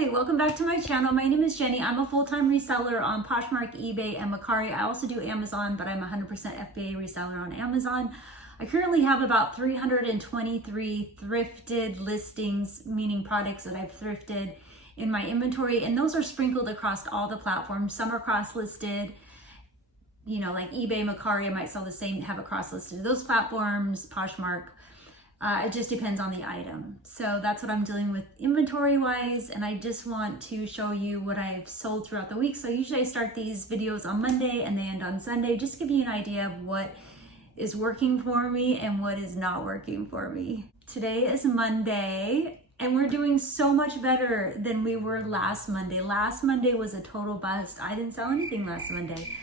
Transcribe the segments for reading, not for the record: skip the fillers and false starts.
Hi, welcome back to my channel. My name is Jenny. I'm a full-time reseller on Poshmark, eBay, and Mercari. I also do Amazon, but I'm 100% FBA reseller on Amazon. I currently have about 323 thrifted listings, meaning products that I've thrifted in my inventory, and those are sprinkled across all the platforms. Some are cross-listed, you know, like eBay, Mercari, I might sell the same, have it cross-listed. Those platforms, Poshmark, it just depends on the item. So that's what I'm dealing with inventory wise, and I just want to show you what I've sold throughout the week. So usually I start these videos on Monday and they end on Sunday, just to give you an idea of what is working for me and what is not working for me. Today is Monday and we're doing so much better than we were last Monday. Last Monday was a total bust. I didn't sell anything last Monday.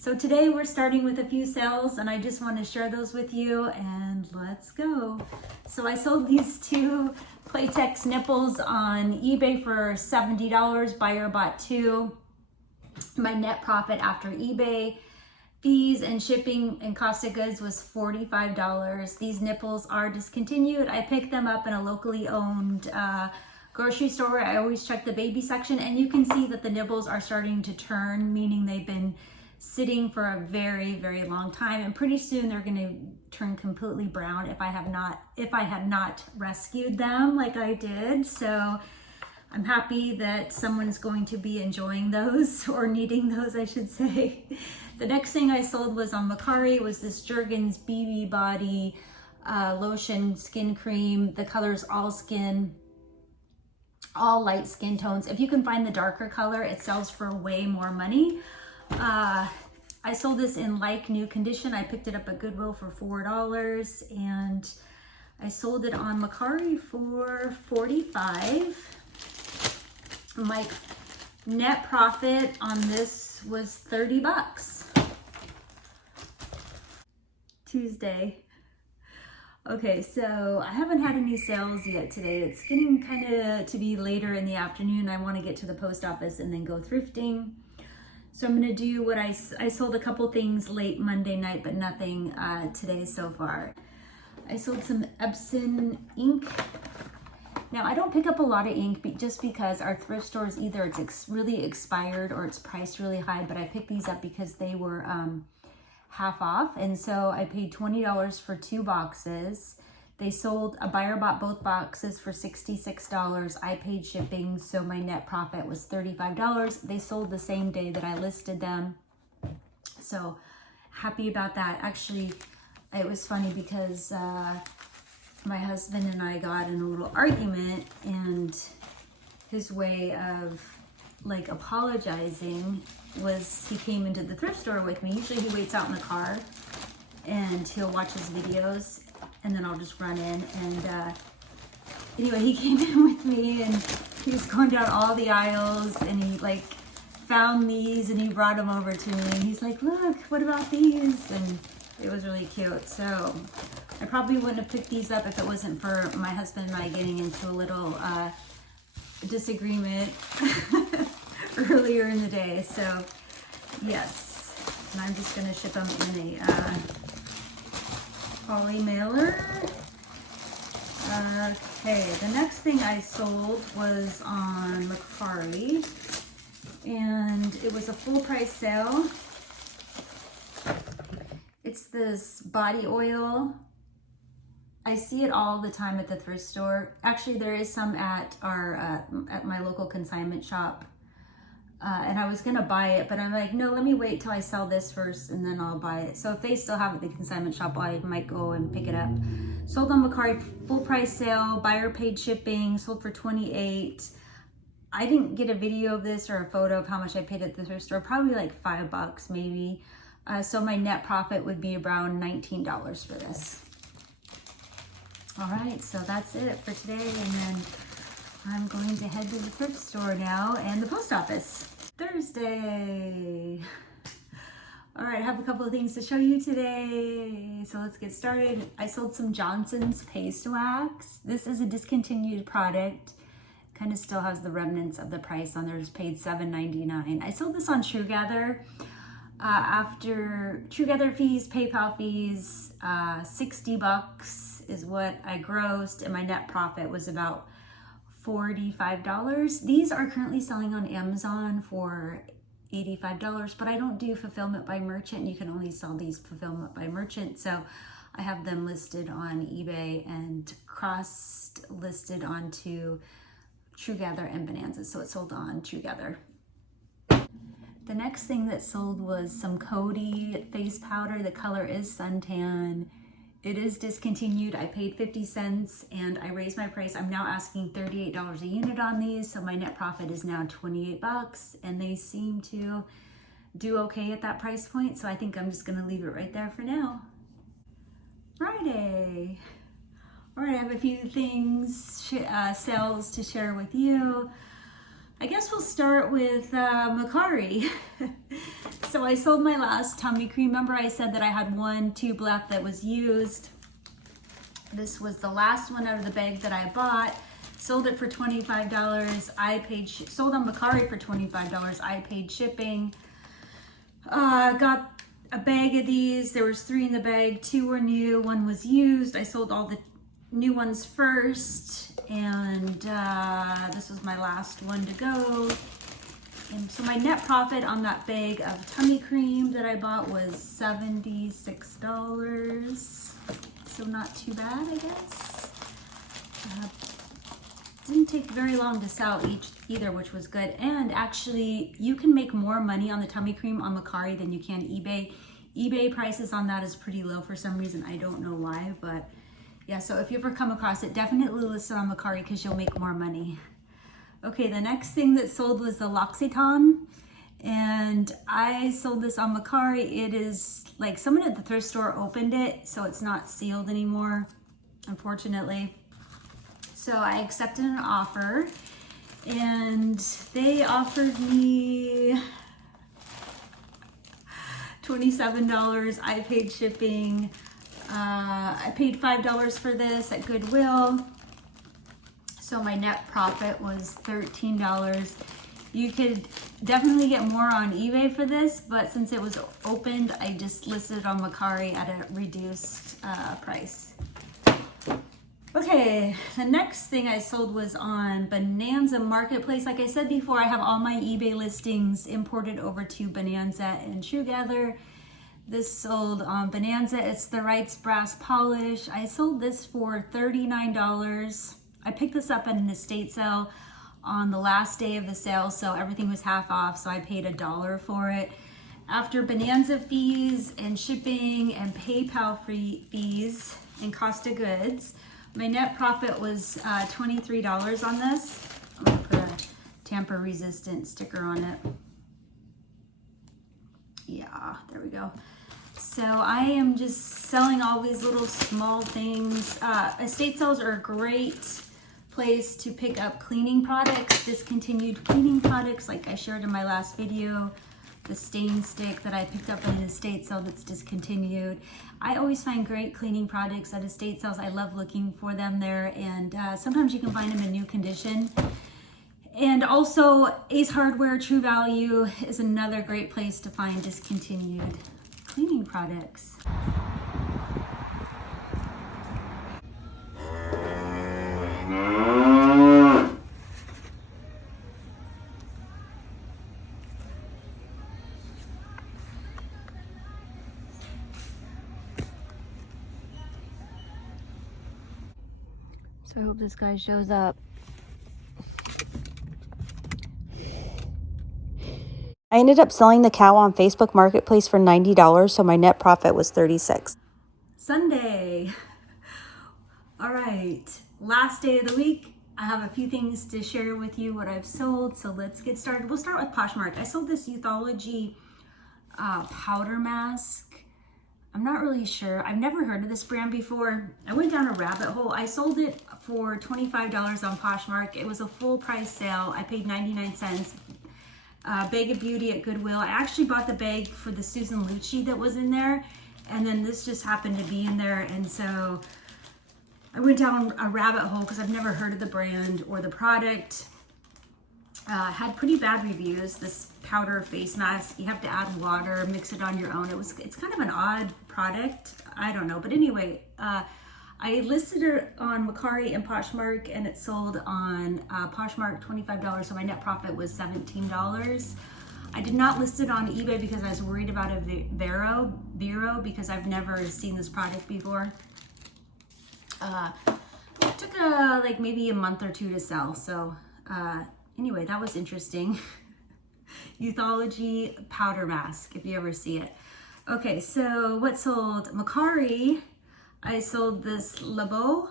So today we're starting with a few sales and I just want to share those with you, and let's go. So I sold these two Playtex nipples on eBay for $70. Buyer bought two. My net profit after eBay fees and shipping and cost of goods was $45. These nipples are discontinued. I picked them up in a locally owned grocery store. I always check the baby section, and you can see that the nibbles are starting to turn, meaning they've been sitting for a very, very long time, and pretty soon they're going to turn completely brown if I had not rescued them like I did. So I'm happy that someone's going to be enjoying those, or needing those, I should say. The next thing I sold was on Mercari, was this Jergens BB Body lotion skin cream. The color's all skin, all light skin tones. If you can find the darker color, it sells for way more money. I sold this in like new condition. I picked it up at Goodwill for $4 and I sold it on Mercari for $45. My net profit on this was 30 bucks. Tuesday. Okay, so I haven't had any sales yet today. It's getting kind of to be later in the afternoon. I want to get to the post office and then go thrifting. So I'm gonna do what I sold a couple things late Monday night, but nothing today so far. I sold some Epsom ink. Now I don't pick up a lot of ink just because our thrift stores, either it's really expired or it's priced really high, but I picked these up because they were half off. And so I paid $20 for 2 boxes. They sold, a buyer bought both boxes for $66. I paid shipping, so my net profit was $35. They sold the same day that I listed them. So happy about that. Actually, it was funny because my husband and I got in a little argument, and his way of like apologizing was he came into the thrift store with me. Usually he waits out in the car and he'll watch his videos, and then I'll just run in. And anyway, he came in with me and he was going down all the aisles, and he like found these and he brought them over to me. And he's like, look, what about these? And it was really cute. So I probably wouldn't have picked these up if it wasn't for my husband and I getting into a little disagreement earlier in the day. So yes, and I'm just gonna ship them in a poly mailer. Okay, the next thing I sold was on Mercari, and it was a full price sale. It's this body oil. I see it all the time at the thrift store. Actually, there is some at our at my local consignment shop. And I was gonna buy it, but I'm like, no, let me wait till I sell this first and then I'll buy it. So if they still have it at the consignment shop, I might go and pick it up. Sold on Mercari, full price sale, buyer paid shipping, sold for $28. I didn't get a video of this or a photo of how much I paid at the thrift store, probably like $5 maybe. So my net profit would be around $19 for this. All right, so that's it for today. And then I'm going to head to the thrift store now and the post office. Thursday. All right, I have a couple of things to show you today. So let's get started. I sold some Johnson's paste wax. This is a discontinued product. Kind of still has the remnants of the price on there. It's paid $7.99. I sold this on TrueGather. After TrueGather fees, PayPal fees, 60 bucks is what I grossed, and my net profit was about $45. These are currently selling on Amazon for $85, but I don't do fulfillment by merchant. You can only sell these fulfillment by merchant. So I have them listed on eBay and cross-listed onto Truegather and Bonanza. So it's sold on Truegather. The next thing that sold was some Coty face powder. The color is suntan. It is discontinued. I paid 50 cents and I raised my price. I'm now asking $38 a unit on these. So my net profit is now 28 bucks and they seem to do okay at that price point. So I think I'm just gonna leave it right there for now. Friday. All right, I have a few things, sales to share with you. I guess we'll start with Macari. So I sold my last tummy cream. Remember I said that I had one tube left that was used. This was the last one out of the bag that I bought. Sold it for $25. I paid, sold on Macari for $25. I paid shipping. Got a bag of these. There was 3 in the bag. 2 were new, 1 was used. I sold all the new ones first, and this was my last one to go. And so my net profit on that bag of tummy cream that I bought was $76. So not too bad, I guess. Didn't take very long to sell either, which was good. And actually, you can make more money on the tummy cream on Macari than you can eBay. eBay prices on that is pretty low for some reason. I don't know why, but yeah, so if you ever come across it, definitely list it on Macari because you'll make more money. Okay, the next thing that sold was the L'Occitane, and I sold this on Macari. It is like someone at the thrift store opened it, so it's not sealed anymore, unfortunately. So I accepted an offer, and they offered me $27. I paid shipping. I paid $5 for this at Goodwill. So my net profit was $13. You could definitely get more on eBay for this, but since it was opened, I just listed it on Macari at a reduced price. Okay, the next thing I sold was on Bonanza Marketplace. Like I said before, I have all my eBay listings imported over to Bonanza and Truegather. This sold on Bonanza. It's the Wright's Brass Polish. I sold this for $39. I picked this up at an estate sale on the last day of the sale, so everything was half off, so I paid $1 for it. After Bonanza fees and shipping and PayPal fees and cost of goods, my net profit was $23 on this. I'm gonna put a tamper resistant sticker on it. Yeah, there we go. So I am just selling all these little small things. Estate sales are a great place to pick up cleaning products, discontinued cleaning products, like I shared in my last video, the stain stick that I picked up at an estate sale that's discontinued. I always find great cleaning products at estate sales. I love looking for them there, and sometimes you can find them in new condition. And also Ace Hardware, True Value is another great place to find discontinued cleaning products. So I hope this guy shows up. I ended up selling the cow on Facebook Marketplace for $90, so my net profit was $36. Sunday. All right, last day of the week. I have a few things to share with you what I've sold, so let's get started. We'll start with Poshmark. I sold this Youthology powder mask. I'm not really sure. I've never heard of this brand before. I went down a rabbit hole. I sold it for $25 on Poshmark. It was a full price sale. I paid 99 cents. Bag of Beauty at Goodwill. I actually bought the bag for the Susan Lucci that was in there, and then this just happened to be in there, and so I went down a rabbit hole because I've never heard of the brand or the product. Had pretty bad reviews. This powder face mask, you have to add water, mix it on your own. It's kind of an odd product. I don't know, but anyway, I I listed it on Mercari and Poshmark, and it sold on Poshmark $25, so my net profit was $17. I did not list it on eBay because I was worried about a Vero because I've never seen this product before. It took like maybe a month or two to sell, so anyway, that was interesting. Youthology powder mask, if you ever see it. Okay, so what sold? Mercari, I sold this Labo,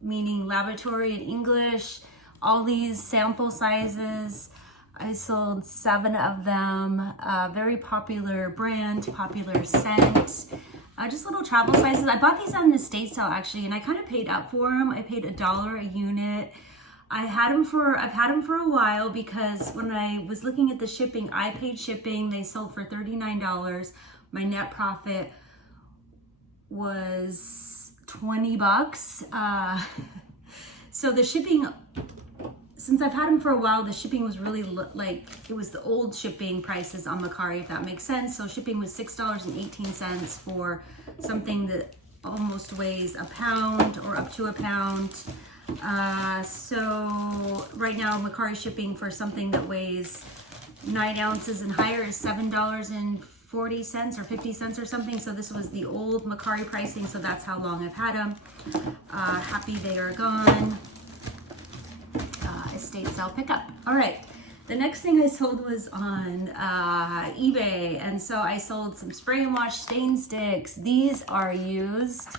meaning laboratory in English. All these sample sizes. I sold 7 of them. Very popular brand, popular scent. Just little travel sizes. I bought these on an estate sale actually, and I kind of paid up for them. I paid $1 a unit. I've had them for a while because when I was looking at the shipping, I paid shipping. They sold for $39. My net profit was $20. So the shipping, since I've had them for a while, the shipping was really like, it was the old shipping prices on Mercari, if that makes sense. So shipping was $6.18 for something that almost weighs a pound or up to a pound. So right now Mercari shipping for something that weighs 9 ounces and higher is $7.40 or 50 cents or something. So this was the old Mercari pricing, so that's how long I've had them. Happy they are gone. Estate sale pickup. All right, the next thing I sold was on eBay, and so I sold some spray and wash stain sticks. These are used.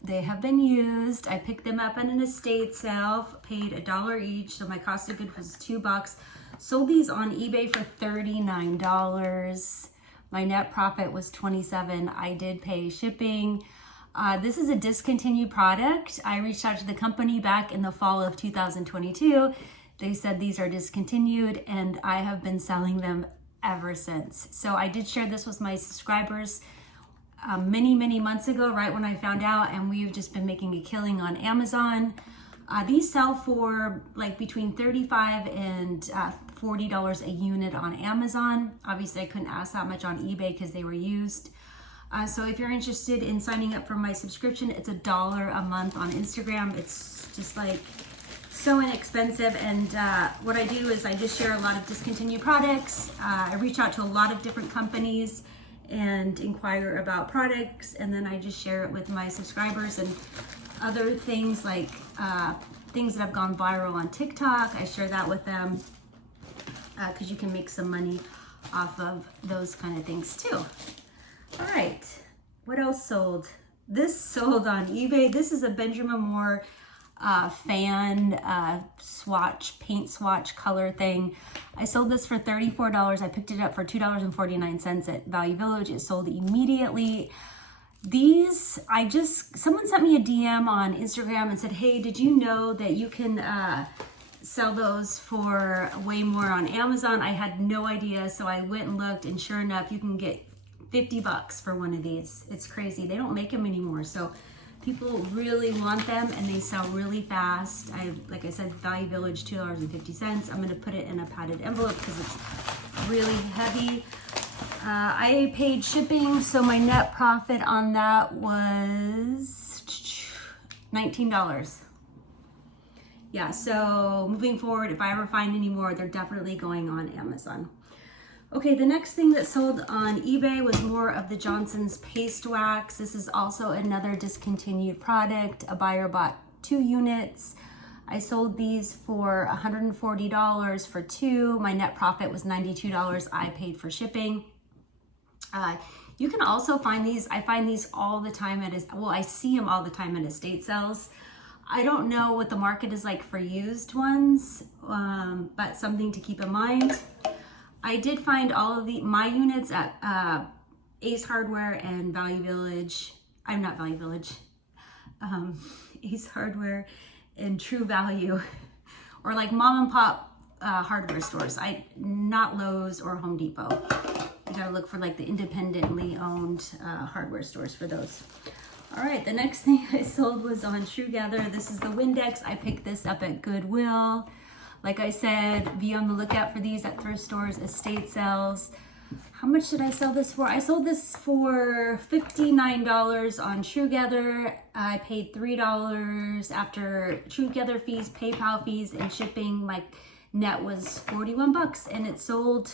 They have been used. I picked them up at an estate sale, paid $1 each, so my cost of goods was $2. Sold these on eBay for $39. My net profit was $27. I did pay shipping. This is a discontinued product. I reached out to the company back in the fall of 2022. They said these are discontinued, and I have been selling them ever since. So I did share this with my subscribers many months ago, right when I found out, and we've just been making a killing on Amazon. These sell for like between $35 and $40 a unit on Amazon. Obviously I couldn't ask that much on eBay because they were used. So if you're interested in signing up for my subscription, it's $1 a month on Instagram. It's just like so inexpensive. And what I do is I just share a lot of discontinued products. I reach out to a lot of different companies and inquire about products, and then I just share it with my subscribers and other things like things that have gone viral on TikTok. I share that with them because you can make some money off of those kind of things too. All right, what else sold? This sold on eBay. This is a Benjamin Moore fan paint swatch color thing. I sold this for $34. I picked it up for $2.49 at Value Village. It sold immediately. These, someone sent me a DM on Instagram and said, hey, did you know that you can sell those for way more on Amazon? I had no idea, so I went and looked, and sure enough, you can get $50 for one of these. It's crazy. They don't make them anymore, so people really want them, and they sell really fast. Like I said, Value Village, $2.50. I'm going to put it in a padded envelope because it's really heavy. I paid shipping, so my net profit on that was $19. Yeah, so moving forward, if I ever find any more, they're definitely going on Amazon. Okay, the next thing that sold on eBay was more of the Johnson's paste wax. This is also another discontinued product. A buyer bought 2 units. I sold these for $140 for 2. My net profit was $92. I paid for shipping. You can also find these. I find these all the time I see them all the time at estate sales. I don't know what the market is like for used ones, but something to keep in mind. I did find all of my units at Ace Hardware and Value Village. I'm not Value Village. Ace Hardware and True Value, or like mom and pop hardware stores. Not Lowe's or Home Depot. You gotta look for like the independently owned hardware stores for those. All right, the next thing I sold was on True Gather. This is the Windex. I picked this up at Goodwill. Like I said, be on the lookout for these at thrift stores, estate sales. How much did I sell this for? I sold this for $59 on TrueGether. I paid $3 after TrueGether fees, PayPal fees, and shipping. My net was 41 bucks, and it sold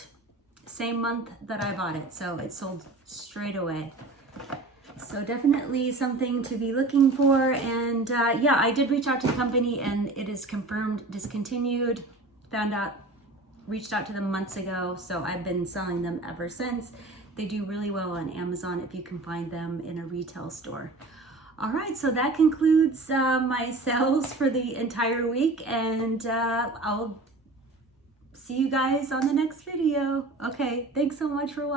same month that I bought it. So it sold straight away. So definitely something to be looking for. And yeah, I did reach out to the company and it is confirmed discontinued. Reached out to them months ago, so I've been selling them ever since. They do really well on Amazon if you can find them in a retail store. All right, so that concludes my sales for the entire week, and I'll see you guys on the next video. Okay, thanks so much for watching.